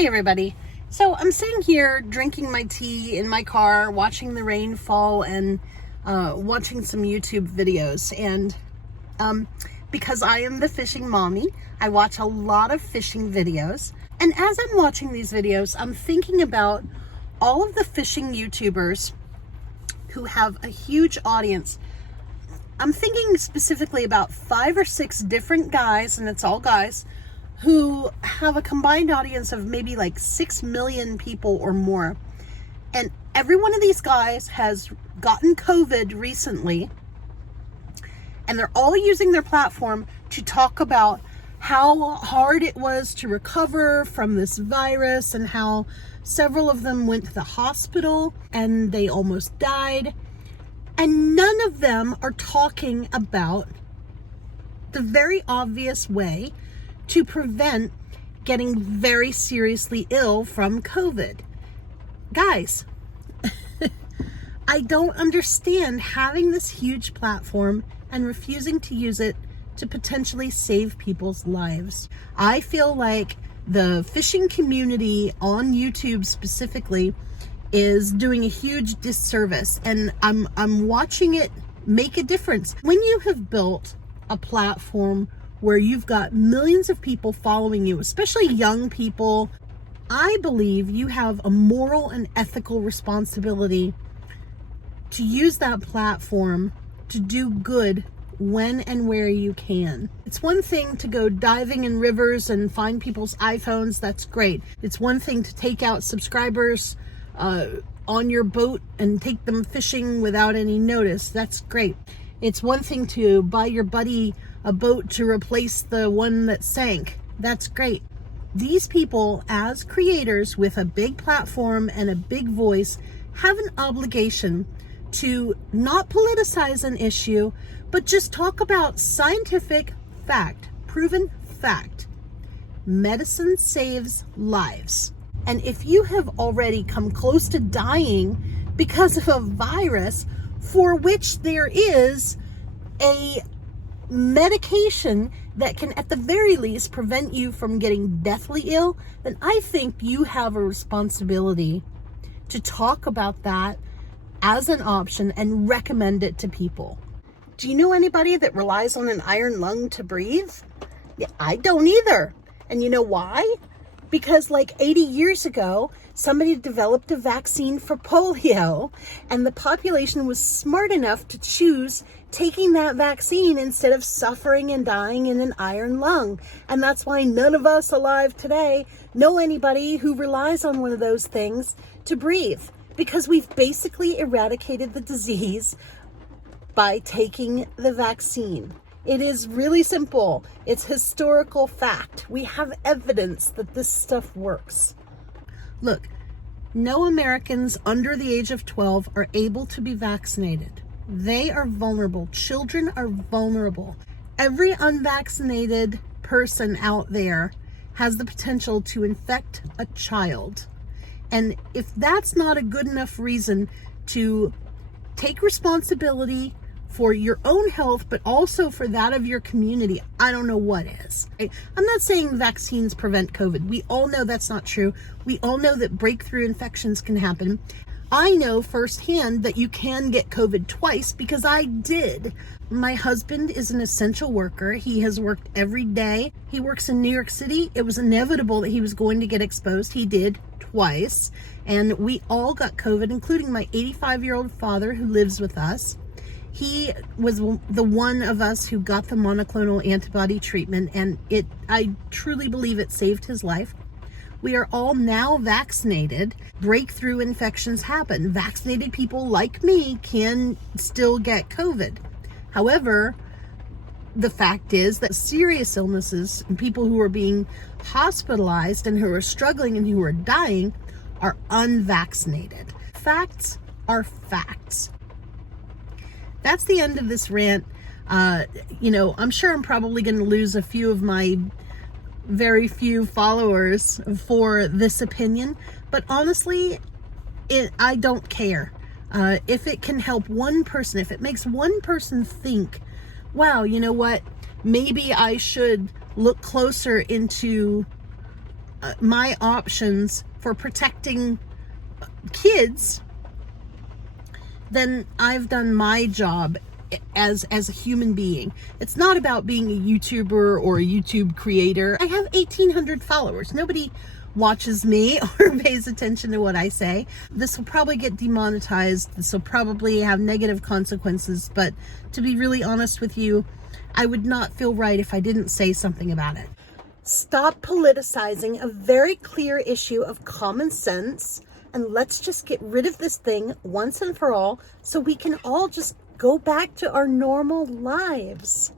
Hey everybody. So I'm sitting here drinking my tea in my car, watching the rain fall and watching some YouTube videos. And because I am the fishing mommy, I watch a lot of fishing videos. And as I'm watching these videos, I'm thinking about all of the fishing YouTubers who have a huge audience. I'm thinking specifically about 5 or 6 different guys, and it's all guys, who have a combined audience of maybe like 6 million people or more. And every one of these guys has gotten COVID recently, and they're all using their platform to talk about how hard it was to recover from this virus and how several of them went to the hospital and they almost died. And none of them are talking about the very obvious way to prevent getting very seriously ill from COVID. Guys, I don't understand having this huge platform and refusing to use it to potentially save people's lives. I feel like the fishing community on YouTube specifically is doing a huge disservice, and I'm watching it make a difference. When you have built a platform where you've got millions of people following you, especially young people, I believe you have a moral and ethical responsibility to use that platform to do good when and where you can. It's one thing to go diving in rivers and find people's iPhones, that's great. It's one thing to take out subscribers on your boat and take them fishing without any notice, that's great. It's one thing to buy your buddy a boat to replace the one that sank. That's great. These people, as creators with a big platform and a big voice, have an obligation to not politicize an issue, but just talk about scientific fact, proven fact. Medicine saves lives. And if you have already come close to dying because of a virus for which there is a medication that can at the very least prevent you from getting deathly ill, then I think you have a responsibility to talk about that as an option and recommend it to people. Do you know anybody that relies on an iron lung to breathe? Yeah, I don't either. And you know why? Because like 80 years ago, somebody developed a vaccine for polio, and the population was smart enough to choose taking that vaccine instead of suffering and dying in an iron lung. And that's why none of us alive today know anybody who relies on one of those things to breathe, because we've basically eradicated the disease by taking the vaccine. It is really simple. It's historical fact. We have evidence that this stuff works. Look, no Americans under the age of 12 are able to be vaccinated. They are vulnerable. Children are vulnerable. Every unvaccinated person out there has the potential to infect a child. And if that's not a good enough reason to take responsibility for your own health, but also for that of your community, I don't know what is. I'm not saying vaccines prevent COVID. We all know that's not true. We all know that breakthrough infections can happen. I know firsthand that you can get COVID twice because I did. My husband is an essential worker. He has worked every day. He works in New York City. It was inevitable that he was going to get exposed. He did twice. And we all got COVID, including my 85-year-old father who lives with us. He was the one of us who got the monoclonal antibody treatment, and I truly believe it saved his life. We are all now vaccinated. Breakthrough infections happen. Vaccinated people like me can still get COVID. However, the fact is that serious illnesses and people who are being hospitalized and who are struggling and who are dying are unvaccinated. Facts are facts. That's the end of this rant. I'm sure I'm probably going to lose a few of my very few followers for this opinion, but honestly, I don't care. If it can help one person, if it makes one person think, wow, you know what, maybe I should look closer into my options for protecting kids, then I've done my job as a human being. It's not about being a YouTuber or a YouTube creator. I have 1,800 followers. Nobody watches me or pays attention to what I say. This will probably get demonetized. This will probably have negative consequences, but to be really honest with you, I would not feel right if I didn't say something about it. Stop politicizing a very clear issue of common sense, and let's just get rid of this thing once and for all so we can all just go back to our normal lives.